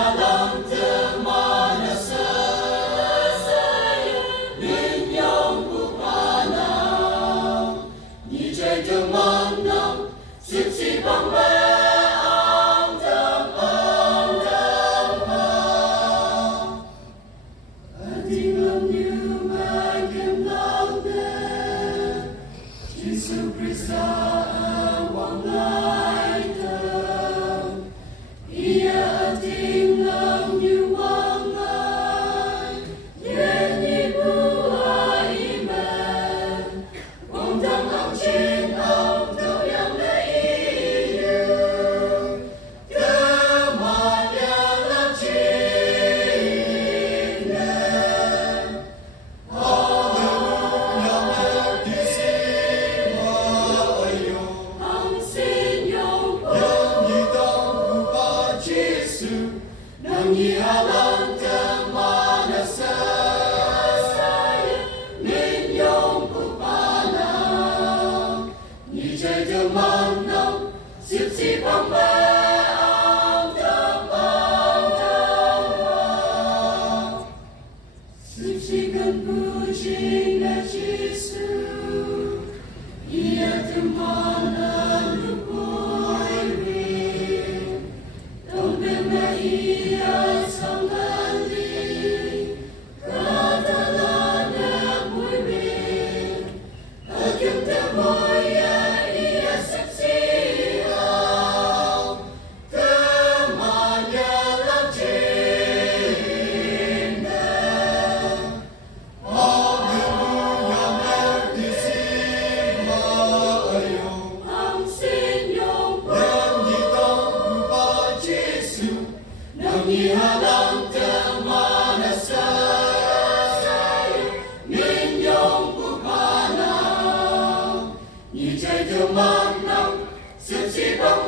halang termana saya， Jesu Krista ang lai tâm, Ia tình lòng như quang ngài,愿你不爱你们，光当昂前昂头样的意愿，得满了了情人。Nang ihalang termana saya ninyong pupanaw, ni jay demanang sip-sipang baang damang. Sip-sikan puji na Jesu, Ia demana lupoy rin, Tombe na Ia sangali, Katalana muy rin, Agyong temoya Ia sepsihaw, Temanya lang cinta. Haleluya, magdisigma ayo. Ang Senyong Yang ditang rupa Jesu, nang ihalang termana saya ninyong pupanaw, ni jay demanang sip-sipang